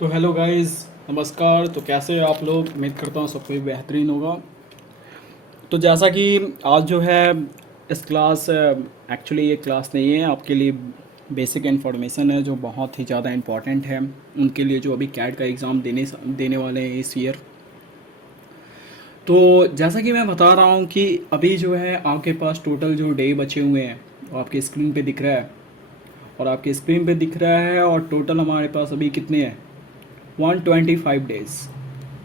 तो hello guys, नमस्कार। तो कैसे हैं आप लोग? उम्मीद करता हूँ सब कोई बेहतरीन होगा। तो जैसा कि आज जो है इस क्लास एक्चुअली ये क्लास नहीं है, आपके लिए बेसिक इन्फॉर्मेशन है जो बहुत ही ज़्यादा इम्पॉर्टेंट है उनके लिए जो अभी कैट का एग्ज़ाम देने वाले हैं इस ईयर। तो जैसा कि मैं बता रहा हूँ कि अभी जो है आपके पास टोटल जो डे बचे हुए हैं वो आपके स्क्रीन पे दिख रहा है, और आपके स्क्रीन पे दिख रहा है, और टोटल हमारे पास अभी कितने हैं? 125 डेज़।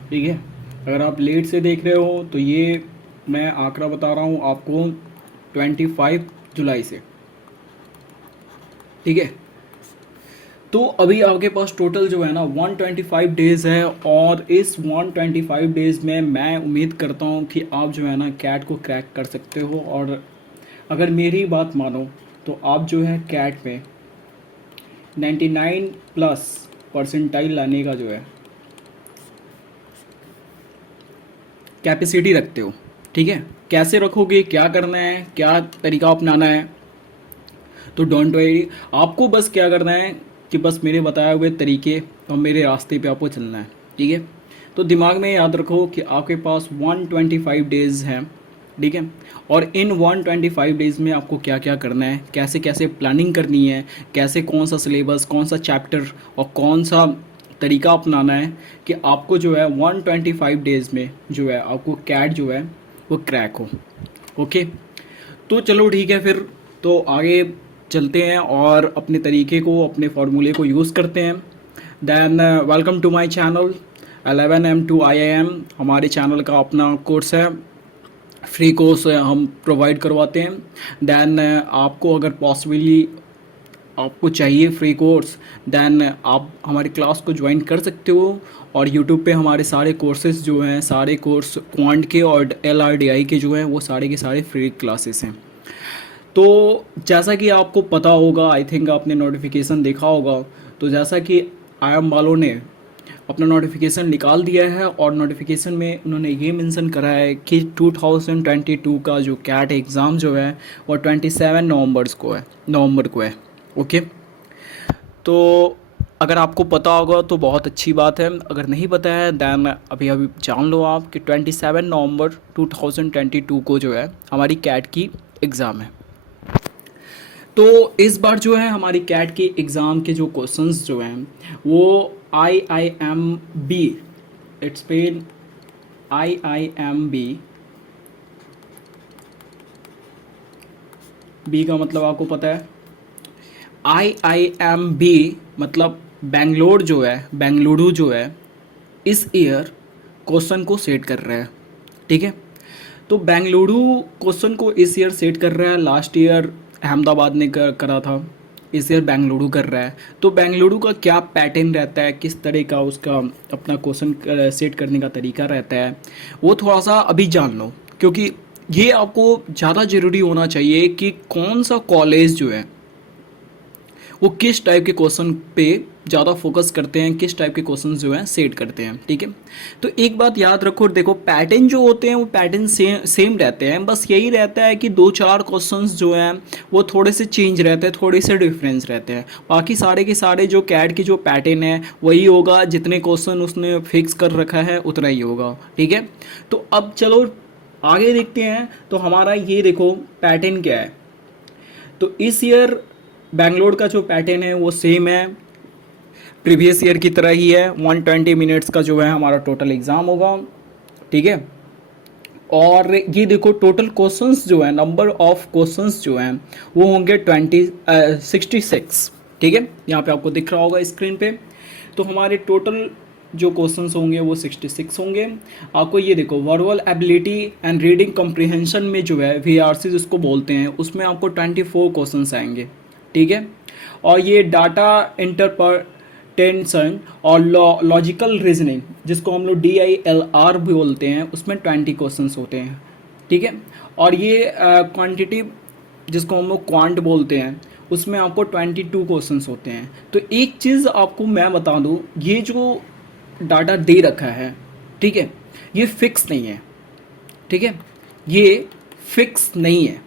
ठीक है। अगर आप लेट से देख रहे हो तो ये मैं आंकड़ा बता रहा हूँ आपको 25 जुलाई से। ठीक है। तो अभी आपके पास टोटल जो है ना 125 डेज़ है, और इस 125 डेज़ में मैं उम्मीद करता हूँ कि आप जो है ना कैट को क्रैक कर सकते हो। और अगर मेरी बात मानो तो आप जो है कैट में 99 प्लस परसेंटाइल लाने का जो है कैपेसिटी रखते हो। ठीक है। कैसे रखोगे, क्या करना है, क्या तरीका अपनाना है, तो डोंट वरी। आपको बस क्या करना है कि बस मेरे बताए हुए तरीके और मेरे रास्ते पे आपको चलना है। ठीक है। तो दिमाग में याद रखो कि आपके पास 125 डेज़ हैं। ठीक है। और इन 125 डेज़ में आपको क्या क्या करना है, कैसे कैसे प्लानिंग करनी है, कैसे कौन सा सिलेबस, कौन सा चैप्टर और कौन सा तरीका अपनाना है कि आपको जो है 125 डेज़ में जो है आपको कैट जो है वो क्रैक हो। ओके। तो चलो ठीक है फिर। तो आगे चलते हैं और अपने तरीके को, अपने फार्मूले को यूज़ करते हैं। Then welcome to my channel 11M to IIM। हमारे चैनल का अपना कोर्स है, फ्री कोर्स हम प्रोवाइड करवाते हैं। देन आपको अगर पॉसिबली आपको चाहिए फ्री कोर्स, देन आप हमारी क्लास को ज्वाइन कर सकते हो। और यूट्यूब पे हमारे सारे कोर्सेज जो हैं, सारे कोर्स क्वांट के और LRDI के जो हैं वो सारे के सारे फ्री क्लासेस हैं। तो जैसा कि आपको पता होगा, आई थिंक आपने नोटिफिकेशन देखा होगा, तो जैसा कि IIM वालों ने अपना नोटिफिकेशन निकाल दिया है, और नोटिफिकेशन में उन्होंने ये मेंशन करा है कि 2022 का जो कैट एग्ज़ाम जो है वो 27 नवंबर को है। ओके। तो अगर आपको पता होगा तो बहुत अच्छी बात है, अगर नहीं पता है दैन अभी अभी जान लो आप कि 27 नवंबर 2022 को जो है हमारी कैट की एग्ज़ाम है। तो इस बार जो है हमारी कैट के एग्ज़ाम के जो क्वेश्चंस जो हैं वो IIMB, it's pen IIMB। B का मतलब आपको पता है, IIMB मतलब बेंगलोर जो है, बेंगलुरु जो है इस ईयर क्वेश्चन को सेट कर रहा है। ठीक है। तो बेंगलुरु क्वेश्चन को इस ईयर सेट कर रहा है। लास्ट ईयर अहमदाबाद ने करा था, इस ईयर बेंगलुरु कर रहा है। तो बेंगलुरु का क्या पैटर्न रहता है, किस तरह का उसका अपना क्वेश्चन सेट करने का तरीका रहता है, वो थोड़ा सा अभी जान लो, क्योंकि ये आपको ज़्यादा ज़रूरी होना चाहिए कि कौन सा कॉलेज जो है वो किस टाइप के क्वेश्चन पे ज़्यादा फोकस करते हैं, किस टाइप के क्वेश्चन जो हैं सेट करते हैं। ठीक है। तो एक बात याद रखो, देखो पैटर्न जो होते हैं वो पैटर्न सेम रहते हैं, बस यही रहता है कि दो चार क्वेश्चंस जो हैं वो थोड़े से चेंज रहते हैं, थोड़े से डिफरेंस रहते हैं। बाकी सारे के सारे जो कैट की जो पैटर्न है वही होगा, जितने क्वेश्चन उसने फिक्स कर रखा है उतना ही होगा। ठीक है। तो अब चलो आगे देखते हैं। तो हमारा ये देखो पैटर्न क्या है। तो इस ईयर बैंगलोर का जो पैटर्न है वो सेम है, प्रीवियस ईयर की तरह ही है। 120 मिनट्स का जो है हमारा टोटल एग्ज़ाम होगा। ठीक है। और ये देखो टोटल क्वेश्चंस जो है, नंबर ऑफ क्वेश्चंस जो हैं वो होंगे 66। ठीक है। यहाँ पे आपको दिख रहा होगा स्क्रीन पे। तो हमारे टोटल जो क्वेश्चंस होंगे वो 66 होंगे। आपको ये देखो verbal ability and reading comprehension में जो है VRC जिसको बोलते हैं, उसमें आपको 24 क्वेश्चंस आएंगे। ठीक है। और ये डाटा इंटरप्रिटेशन और लॉजिकल रीजनिंग जिसको हम लोग DILR भी बोलते हैं, उसमें 20 क्वेश्चंस होते हैं। ठीक है। और ये क्वांटिटिव जिसको हम लोग क्वांट बोलते हैं, उसमें आपको 22 क्वेश्चंस होते हैं। तो एक चीज़ आपको मैं बता दूं, ये जो डाटा दे रखा है, ठीक है, ये फिक्स नहीं है। ठीक है। ये फिक्स नहीं है।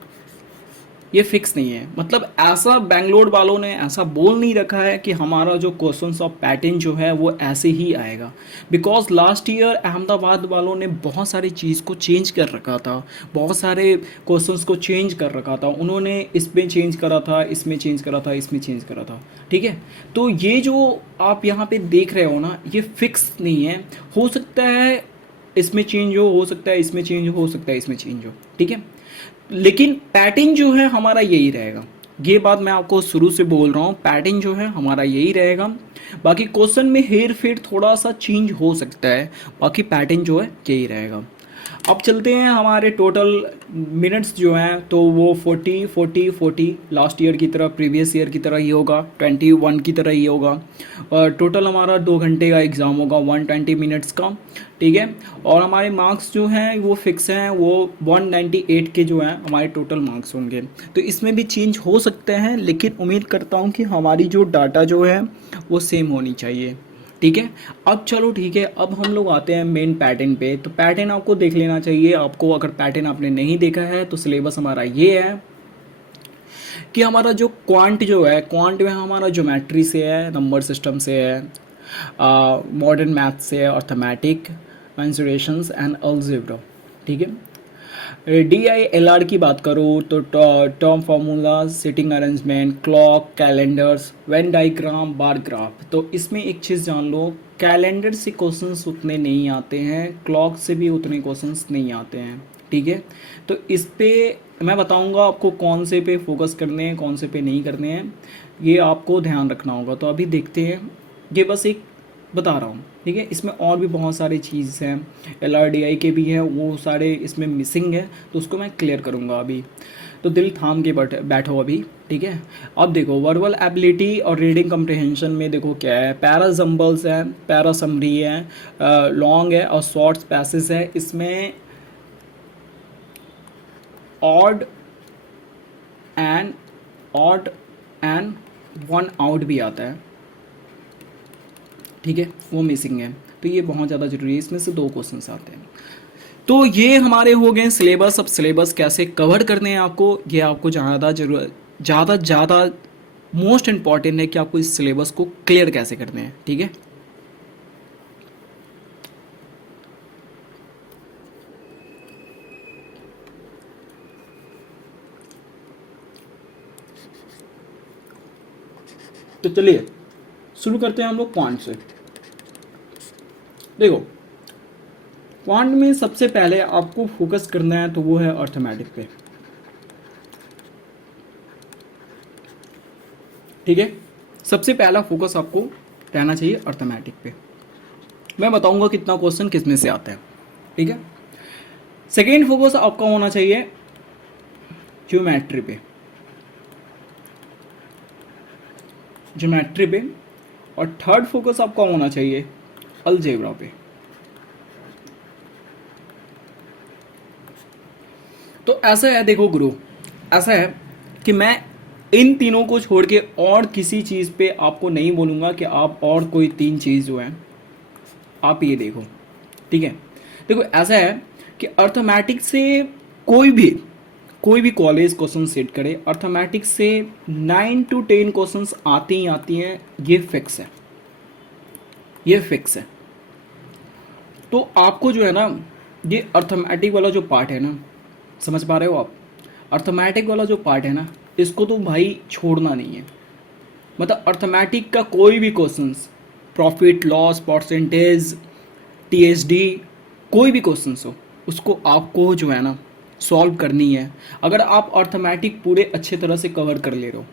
ये फिक्स नहीं है। मतलब ऐसा बेंगलोर वालों ने ऐसा बोल नहीं रखा है कि हमारा जो क्वेश्चंस ऑफ पैटर्न जो है वो ऐसे ही आएगा। बिकॉज लास्ट ईयर अहमदाबाद वालों ने बहुत सारी चीज़ को चेंज कर रखा था, बहुत सारे क्वेश्चंस को चेंज कर रखा था उन्होंने। इसमें चेंज करा था, इसमें चेंज करा था, इसमें चेंज करा था, ठीक है। तो ये जो आप यहाँ पे देख रहे हो ना, ये फिक्स नहीं है। हो सकता है इसमें चेंज हो सकता है इसमें चेंज हो सकता है इसमें चेंज हो, ठीक है। लेकिन पैटर्न जो है हमारा यही रहेगा। ये बात मैं आपको शुरू से बोल रहा हूँ, पैटर्न जो है हमारा यही रहेगा। बाकी क्वेश्चन में हेर फेर थोड़ा सा चेंज हो सकता है, बाकी पैटर्न जो है यही रहेगा। अब चलते हैं हमारे टोटल मिनट्स जो हैं, तो वो 40 40 40 लास्ट ईयर की तरह, प्रीवियस ईयर की तरह ही होगा, 21 की तरह ही होगा। और टोटल हमारा 2 घंटे का एग्ज़ाम होगा, 120 मिनट्स का, ठीक है। और हमारे मार्क्स जो हैं वो फिक्स हैं, वो 198 के जो हैं हमारे टोटल मार्क्स होंगे। तो इसमें भी चेंज हो सकते हैं, लेकिन उम्मीद करता हूँ कि हमारी जो डाटा जो है वो सेम होनी चाहिए, ठीक है। अब चलो ठीक है, अब हम लोग आते हैं मेन पैटर्न पे। तो पैटर्न आपको देख लेना चाहिए। आपको अगर पैटर्न आपने नहीं देखा है तो सिलेबस हमारा ये है कि हमारा जो क्वांट जो है, क्वांट में हमारा ज्योमेट्री से है, नंबर सिस्टम से है, मॉडर्न मैथ से है, अर्थमेटिक, मेंसुरेशंस एंड अलजेब्रा, ठीक है। DILR की बात करूँ तो term formula, sitting arrangement, clock, calendars, Venn diagram, bar graph. तो इसमें एक चीज़ जान लो, कैलेंडर से क्वेश्चंस उतने नहीं आते हैं, क्लॉक से भी उतने क्वेश्चंस नहीं आते हैं, ठीक है। तो इस पे मैं बताऊंगा आपको कौन से पे फोकस करने हैं, कौन से पे नहीं करने हैं, ये आपको ध्यान रखना होगा। तो अभी देखते हैं, ये बस एक बता रहा हूँ, ठीक है। इसमें और भी बहुत सारी चीज़ हैं, LRDI के भी हैं, वो सारे इसमें मिसिंग है, तो उसको मैं क्लियर करूँगा अभी। तो दिल थाम के बैठो अभी, ठीक है। अब देखो वर्बल एबिलिटी और रीडिंग कम्प्रिहेंशन में देखो क्या है, पैरा जम्बल्स है, पैरा समरी है, लॉन्ग है और शॉर्ट्स पैसेज है। इसमें odd and odd and one out भी आता है, ठीक है, वो मिसिंग है। तो ये बहुत ज़्यादा जरूरी है, इसमें से 2 क्वेश्चंस आते हैं। तो ये हमारे हो गए सिलेबस। अब सिलेबस कैसे कवर करने हैं आपको, ये आपको ज़्यादा मोस्ट इम्पॉर्टेंट है कि आपको इस सिलेबस को क्लियर कैसे करने हैं, ठीक है। तो चलिए शुरू करते हैं हम लोग क्वांट से। देखो क्वांट में सबसे पहले आपको फोकस करना है तो वो है अर्थमेटिक पे, ठीक है। सबसे पहला फोकस आपको रहना चाहिए अर्थमेटिक पे। मैं बताऊंगा कितना क्वेश्चन किस में से आता है, ठीक है। सेकेंड फोकस आपका होना चाहिए ज्योमेट्री पे, ज्योमेट्री पे। और थर्ड फोकस आपका होना चाहिए अलजेब्रा पे। तो ऐसा है, देखो गुरु, ऐसा है कि मैं इन तीनों को छोड़ के और किसी चीज़ पे आपको नहीं बोलूँगा कि आप और कोई 3 चीज़ जो है आप ये देखो, ठीक है। देखो ऐसा है कि अर्थमेटिक से कोई भी कॉलेज क्वेश्चन सेट करे, अर्थमेटिक्स से 9 to 10 क्वेश्चंस आती ही आती हैं, ये फिक्स है, ये फिक्स है। तो आपको जो है ना, ये अर्थमेटिक वाला जो पार्ट है ना, समझ पा रहे हो आप, अर्थमेटिक वाला जो पार्ट है ना, इसको तो भाई छोड़ना नहीं है। मतलब अर्थमेटिक का कोई भी questions, profit loss percentage, TSD, कोई भी क्वेश्चंस हो, उसको आपको जो है ना सॉल्व करनी है। अगर आप अर्थमेटिक पूरे अच्छे तरह से कवर कर ले रहे हो,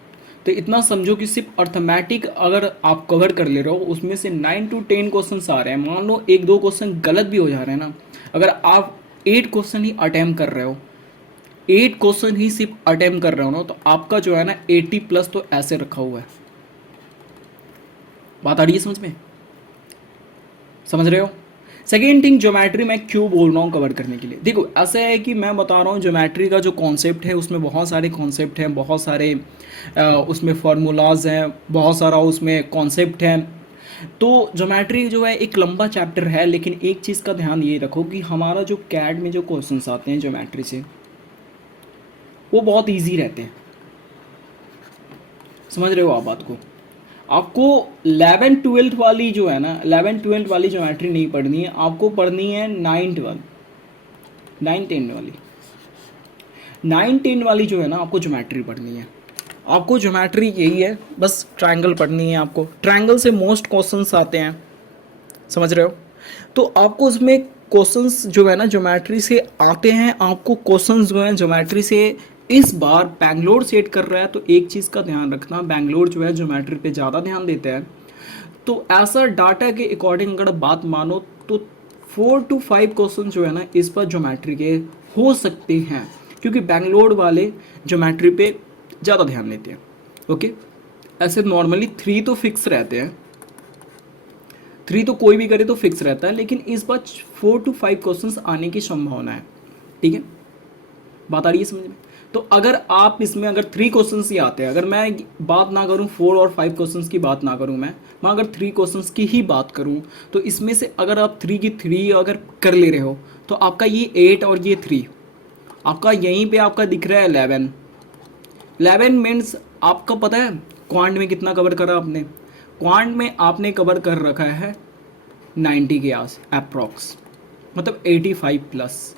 तो इतना समझो कि सिर्फ अर्थमेटिक अगर आप कवर कर ले रहे हो, उसमें से 9 to 10 क्वेश्चन आ रहे हैं, मान लो 1-2 क्वेश्चन गलत भी हो जा रहे हैं ना, अगर आप 8 क्वेश्चन ही अटैम्प्ट कर रहे हो, 8 क्वेश्चन ही सिर्फ अटैम्प्ट कर रहे हो ना, तो आपका जो है ना 80+ तो ऐसे रखा हुआ है। बात आ रही है समझ में, समझ रहे हो। सेकेंड थिंग, ज्योमेट्री मैं क्यों बोल रहा हूँ कवर करने के लिए। देखो ऐसा है कि मैं बता रहा हूँ ज्योमेट्री का जो कॉन्सेप्ट है उसमें बहुत सारे कॉन्सेप्ट हैं, बहुत सारे उसमें फार्मूलाज हैं, बहुत सारा उसमें कॉन्सेप्ट है। तो ज्योमेट्री जो है एक लंबा चैप्टर है, लेकिन एक चीज़ का ध्यान ये रखो कि हमारा जो कैड में जो क्वेश्चंस आते हैं ज्योमेट्री से, वो बहुत ईजी रहते हैं, समझ रहे हो आप बात को? आपको 11-12 वाली जो है ना, 11-12 वाली ज्योमेट्री नहीं पढ़नी है, आपको पढ़नी है 9-10 वाली। 9-10 वाली जो है ना, आपको ज्योमेट्री पढ़नी है। आपको ज्योमेट्री यही है, बस ट्रायंगल पढ़नी है आपको। ट्रायंगल से मोस्ट क्वेश्चंस आते हैं, समझ रहे हो? तो आपको उसमें क्वेश्चंस जो है ना ज्योमेट्री से आते हैं। आपको क्वेश्चंस जो है ज्योमेट्री से इस बार बैंगलोर सेट कर रहा है, तो एक चीज़ का ध्यान रखना, बैंगलोर जो है ज्योमेट्री पे ज़्यादा ध्यान देते हैं। तो ऐसा डाटा के अकॉर्डिंग अगर बात मानो तो 4 to 5 क्वेश्चन जो है ना इस पर ज्योमेट्री के हो सकते हैं, क्योंकि बैंगलोर वाले ज्योमेट्री पे ज़्यादा ध्यान देते हैं। ओके, ऐसे नॉर्मली 3 तो फिक्स रहते हैं, 3 तो कोई भी करे तो फिक्स रहता है, लेकिन इस बार 4 to 5 क्वेश्चंस आने की संभावना है। ठीक है, बात आ रही है समझ में? तो अगर आप इसमें अगर 3 क्वेश्चंस ही आते हैं, अगर मैं बात ना करूं 4 और 5 क्वेश्चंस की बात ना करूं, मैं अगर 3 क्वेश्चंस की ही बात करूं, तो इसमें से अगर आप 3 की 3 अगर कर ले रहे हो, तो आपका ये 8 और ये 3, आपका यहीं पे आपका दिख रहा है 11। 11 मीन्स आपका पता है क्वांट में कितना कवर करा आपने? क्वांट में आपने कवर कर रखा है 90 के आस अप्रॉक्स, मतलब 85 प्लस।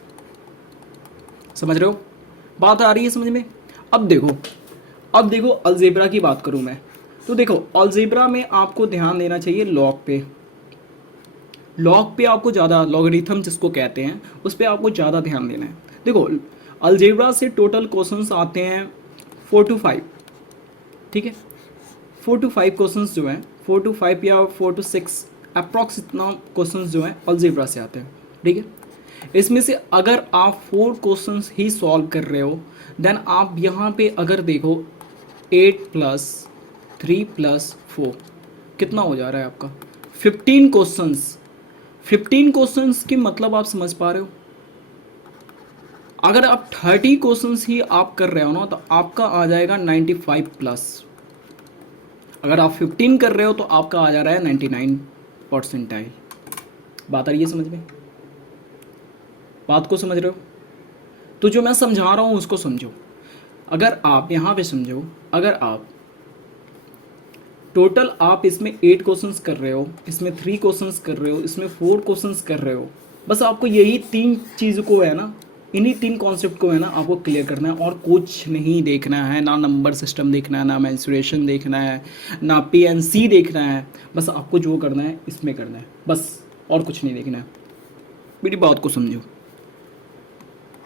समझ रहे हो? बात आ रही है समझ में? अब देखो अलजेब्रा की बात करूं मैं, तो देखो अलजेब्रा में आपको ध्यान देना चाहिए लॉग पे। लॉग पे आपको ज़्यादा, लॉगरिथम जिसको कहते हैं, उस पर आपको ज़्यादा ध्यान देना है। देखो अलजेब्रा से टोटल क्वेश्चंस आते हैं 4 to 5। ठीक है, 4 to 5 क्वेश्चंस जो हैं, 4 to 5 या 4 to 6 अप्रॉक्स इतना क्वेश्चंस जो हैं अलजेब्रा से आते हैं। ठीक है, इसमें से अगर आप 4 क्वेश्चंस ही सॉल्व कर रहे हो, देन आप यहाँ पे अगर देखो 8+3+4 कितना हो जा रहा है आपका 15 क्वेश्चंस। 15 क्वेश्चंस की मतलब आप समझ पा रहे हो? अगर आप 30 क्वेश्चंस ही आप कर रहे हो ना, तो आपका आ जाएगा 95 प्लस। अगर आप 15 कर रहे हो तो आपका आ जा रहा है 99 परसेंटाइल। बात आ रही है समझ में? बात को समझ रहे हो? तो जो मैं समझा रहा हूँ उसको समझो। अगर आप यहाँ पे समझो, अगर आप टोटल आप इसमें 8 क्वेश्चंस कर रहे हो, इसमें 3 क्वेश्चंस कर रहे हो, इसमें 4 क्वेश्चंस कर रहे हो, बस आपको यही 3 चीज़ को है ना, इन्हीं 3 कॉन्सेप्ट को है ना आपको क्लियर करना है, और कुछ नहीं देखना है। ना नंबर सिस्टम देखना है, ना मेंसुरेशन देखना है, ना पीएनसी देखना है। बस आपको जो करना है इसमें करना है, बस और कुछ नहीं देखना है। मेरी बात को समझो।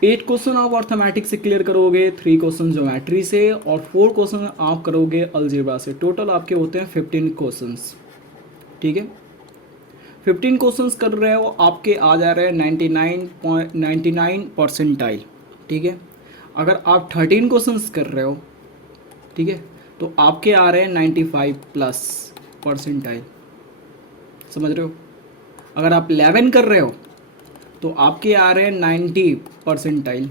8 क्वेश्चन आप अर्थमेटिक से क्लियर करोगे, 3 क्वेश्चन ज्योमेट्री से, और 4 क्वेश्चन आप करोगे अलजेब्रा से। टोटल आपके होते हैं 15 क्वेश्चंस। ठीक है, 15 क्वेश्चंस कर रहे हो, आपके आ जा रहे हैं 99 परसेंटाइल। ठीक है, अगर आप 13 क्वेश्चंस कर रहे हो, ठीक है, तो आपके आ रहे हैं 95 प्लस परसेंटाइल। समझ रहे हो? अगर आप 11 कर रहे हो तो आपके आ रहे हैं 90 परसेंटाइल।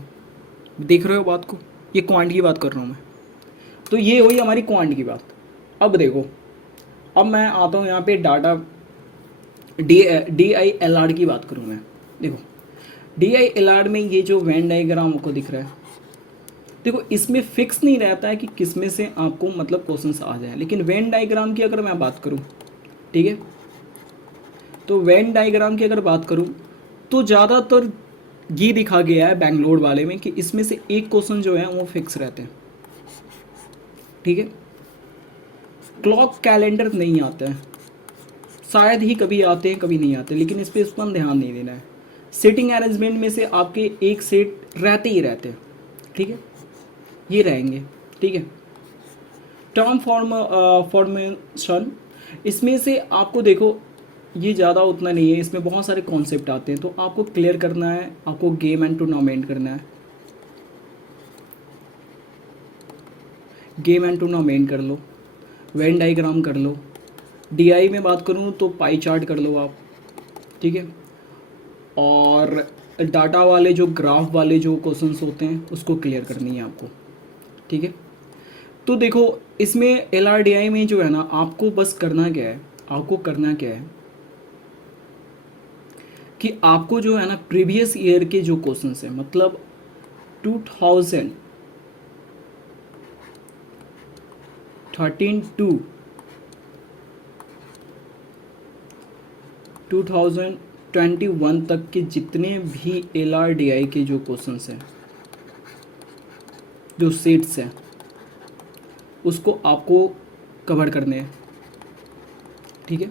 देख रहे हो बात को? ये क्वांट की बात कर रहा हूँ मैं। तो ये हुई हमारी क्वांट की बात। अब देखो, अब मैं आता हूँ यहाँ पे डाटा DILR की बात करूँ मैं। देखो DILR में ये जो वेन डायग्राम आपको दिख रहा है, देखो इसमें फिक्स नहीं रहता है कि किस में से आपको मतलब क्वेश्चंस आ जाए, लेकिन वेन डायग्राम की अगर मैं बात करूँ, ठीक है, तो वेन डायग्राम की अगर बात करूँ तो ज़्यादातर ये दिखा गया है बैंगलोर वाले में कि इसमें से एक क्वेश्चन जो है वो फिक्स रहते हैं। ठीक है, क्लॉक कैलेंडर नहीं आता है, शायद ही कभी आते हैं कभी नहीं आते, लेकिन इस पर इतना ध्यान नहीं देना है। सेटिंग अरेंजमेंट में से आपके एक सेट रहते ही रहते हैं। ठीक है, ये रहेंगे। ठीक है, टर्म फॉर्मेशन, इसमें से आपको देखो ये ज़्यादा उतना नहीं है, इसमें बहुत सारे कॉन्सेप्ट आते हैं, तो आपको क्लियर करना है, आपको गेम एंड टूर्नामेंट करना है। गेम एंड टूर्नामेंट कर लो, वेन डायग्राम कर लो, DI में बात करूँ तो पाई चार्ट कर लो आप। ठीक है, और डाटा वाले जो ग्राफ वाले जो क्वेश्चंस होते हैं उसको क्लियर करनी है आपको। ठीक है, तो देखो इसमें LRDI में जो है ना, आपको बस करना क्या है, आपको करना क्या है कि आपको जो है ना प्रीवियस ईयर के जो क्वेश्चंस हैं, मतलब 2000 2021 तक के जितने भी LRDI के जो क्वेश्चंस हैं, जो सेट्स हैं, उसको आपको कवर करने हैं, ठीक है।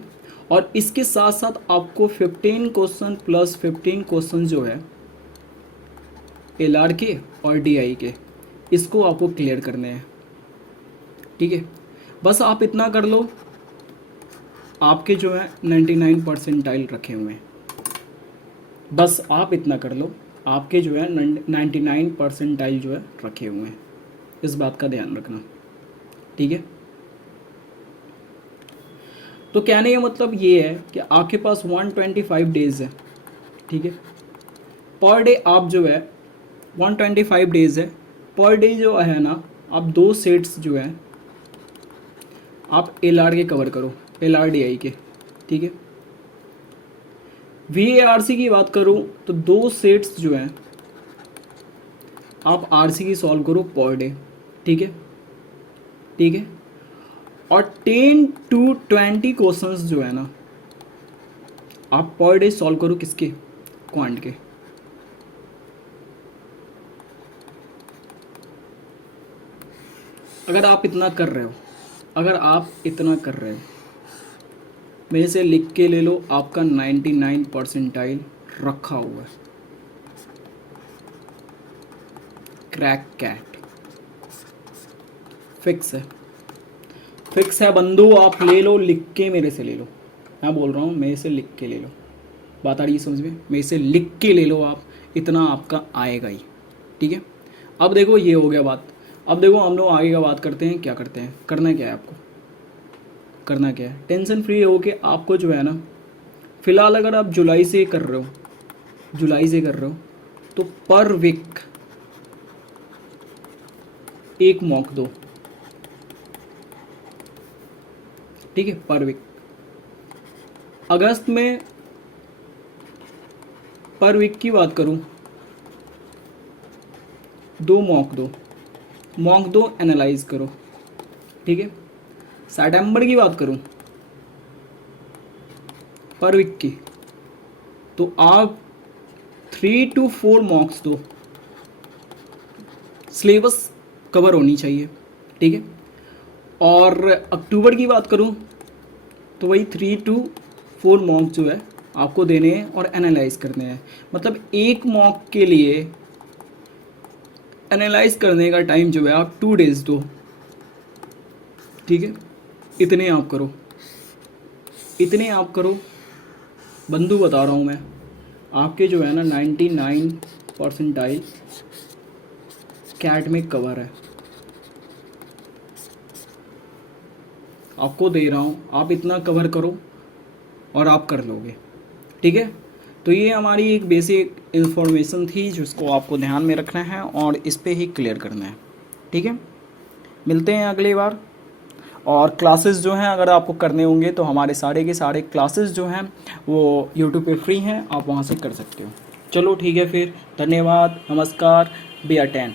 और इसके साथ साथ आपको 15 क्वेश्चन प्लस 15 क्वेश्चन जो है LR के और DI के, इसको आपको क्लियर करने हैं, ठीक है। बस आप इतना कर लो, आपके जो है 99 परसेंटाइल रखे हुए हैं। बस आप इतना कर लो, आपके जो है 99 परसेंटाइल जो है रखे हुए हैं। इस बात का ध्यान रखना, ठीक है। तो कहने का मतलब ये है कि आपके पास 125 डेज है, ठीक है। पर डे आप जो है 125 डेज है, पर डे जो है ना, आप 2 सेट्स जो है आप LR के कवर करो, LRDI के, ठीक है। VARC की बात करूं तो 2 सेट्स जो हैं आप RC की सॉल्व करो पर डे, ठीक है, ठीक है। और 10 to 20 क्वेश्चंस जो है ना, आप पर डे सॉल्व करो किसके, क्वांट के। अगर आप इतना कर रहे हो, अगर आप इतना कर रहे हो, मेरे से लिख के ले लो, आपका 99 परसेंटाइल रखा हुआ है। क्रैक कैट फिक्स है, फिक्स है बंधु, आप ले लो, लिख के मेरे से ले लो। मैं बोल रहा हूँ मेरे से लिख के ले लो, बात आ रही है समझ में, मेरे से लिख के ले लो आप, इतना आपका आएगा ही, ठीक है। अब देखो ये हो गया बात। अब देखो हम लोग आगे का बात करते हैं, क्या करते हैं, करना क्या है आपको, करना क्या है, टेंशन फ्री हो के आपको जो है ना, फिलहाल अगर आप जुलाई से कर रहे हो, जुलाई से कर रहे हो, तो पर वीक एक मॉक दो, ठीक है, पर वीक। अगस्त में पर वीक की बात करूं, 2 मॉक दो, मॉक दो, एनालाइज करो, ठीक है। सितंबर की बात करूं पर वीक की, तो आप 3 to 4 मॉक्स दो, सिलेबस कवर होनी चाहिए, ठीक है। और अक्टूबर की बात करूं तो वही 3 to 4 मॉक जो है आपको देने हैं और एनालाइज करने हैं। मतलब एक मॉक के लिए एनालाइज करने का टाइम जो है आप 2 डेज दो, ठीक है। इतने आप करो, इतने आप करो बंधु, बता रहा हूँ मैं, आपके जो है ना 99 परसेंटाइल कैट में कवर है, आपको दे रहा हूँ, आप इतना कवर करो और आप कर लोगे, ठीक है। तो ये हमारी एक बेसिक इन्फॉर्मेशन थी जिसको आपको ध्यान में रखना है और इस पे ही क्लियर करना है, ठीक है। मिलते हैं अगली बार। और क्लासेस जो हैं अगर आपको करने होंगे तो हमारे सारे के सारे क्लासेस जो हैं वो यूट्यूब पे फ्री हैं, आप वहाँ से कर सकते हो। चलो ठीक है फिर, धन्यवाद, नमस्कार, बी अटेन।